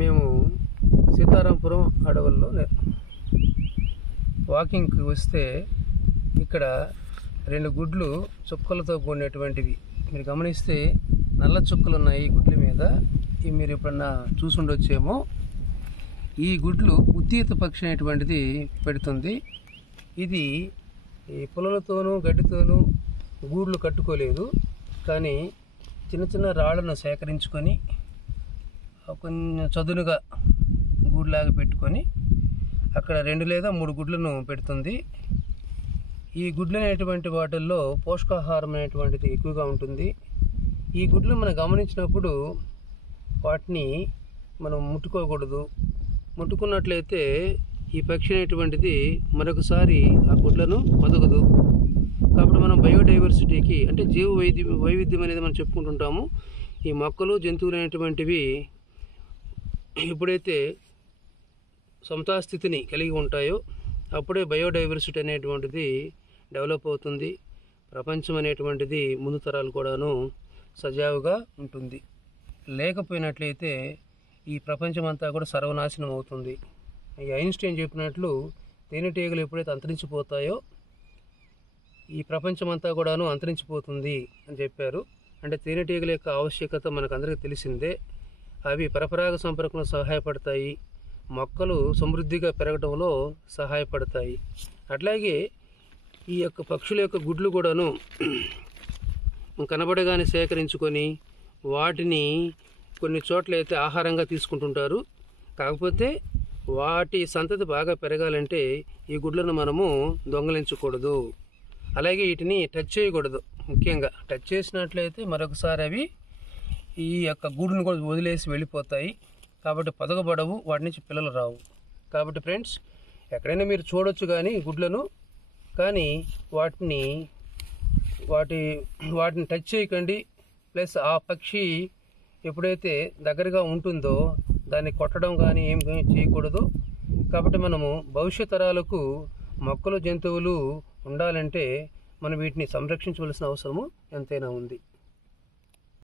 మేము సీతారాంపురం అడవుల్లో వాకింగ్కి వస్తే ఇక్కడ 2 గుడ్లు చుక్కలతో కూడినటువంటివి మీరు గమనిస్తే నల్ల చుక్కలు ఉన్నాయి గుడ్ల మీద. ఇవి మీరు ఎప్పుడన్నా చూసుండొచ్చేమో. ఈ గుడ్లు ఉత్తీత పక్షి అనేటువంటిది పెడుతుంది. ఇది ఈ పుల్లలతోనూ గడ్డితోనూ గూడ్లు కట్టుకోలేదు, కానీ చిన్న చిన్న రాళ్లను సేకరించుకొని కొంచెం చదునుగా గూడులాగా పెట్టుకొని అక్కడ 2 లేదా 3 గుడ్లను పెడుతుంది. ఈ గుడ్లు అనేటువంటి వాటిల్లో పోషకాహారం అనేటువంటిది ఎక్కువగా ఉంటుంది. ఈ గుడ్లు మనం గమనించినప్పుడు వాటిని మనం ముట్టుకోకూడదు. ముట్టుకున్నట్లయితే ఈ పక్షి అనేటువంటిది మరొకసారి ఆ గుడ్లను పొదగదు. కాబట్టి మనం బయోడైవర్సిటీకి అంటే జీవ వైవిధ్యం అనేది మనం చెప్పుకుంటుంటాము. ఈ మొక్కలు జంతువులు అనేటువంటివి ఎప్పుడైతే సమతాస్థితిని కలిగి ఉంటాయో అప్పుడే బయోడైవర్సిటీ అనేటువంటిది డెవలప్ అవుతుంది. ప్రపంచం అనేటువంటిది ముందు తరాలు కూడాను సజావుగా ఉంటుంది. లేకపోయినట్లయితే ఈ ప్రపంచం అంతా కూడా సర్వనాశనం అవుతుంది. ఈ ఐన్స్టైన్ చెప్పినట్లు తేనెటీగలు ఎప్పుడైతే అంతరించిపోతాయో ఈ ప్రపంచం అంతా కూడాను అంతరించిపోతుంది అని చెప్పారు. అంటే తేనెటీగల యొక్క ఆవశ్యకత మనకు అందరికీ తెలిసిందే. అవి పరపరాగ సంపర్కంలో సహాయపడతాయి, మొక్కలు సమృద్ధిగా పెరగడంలో సహాయపడతాయి. అట్లాగే ఈ యొక్క పక్షుల యొక్క గుడ్లు కూడాను కనబడగానే సేకరించుకొని వాటిని కొన్ని చోట్ల అయితే ఆహారంగా తీసుకుంటుంటారు. కాకపోతే వాటి సంతతి బాగా పెరగాలంటే ఈ గుడ్లను మనము దొంగలించకూడదు. అలాగే వీటిని టచ్ చేయకూడదు. ముఖ్యంగా టచ్ చేసినట్లయితే మరొకసారి అవి ఈ యొక్క గూడును కూడా వదిలేసి వెళ్ళిపోతాయి. కాబట్టి పొదగబడవు, వాటి నుంచి పిల్లలు రావు. కాబట్టి ఫ్రెండ్స్, ఎక్కడైనా మీరు చూడొచ్చు కానీ గుడ్లను, కానీ వాటిని టచ్ చేయకండి. ప్లస్ ఆ పక్షి ఎప్పుడైతే దగ్గరగా ఉంటుందో దాన్ని కొట్టడం కానీ ఏం చేయకూడదు. కాబట్టి మనము భవిష్యత్ తరాలకు మొక్కలు జంతువులు ఉండాలంటే మనం వీటిని సంరక్షించవలసిన అవసరము ఎంతైనా ఉంది.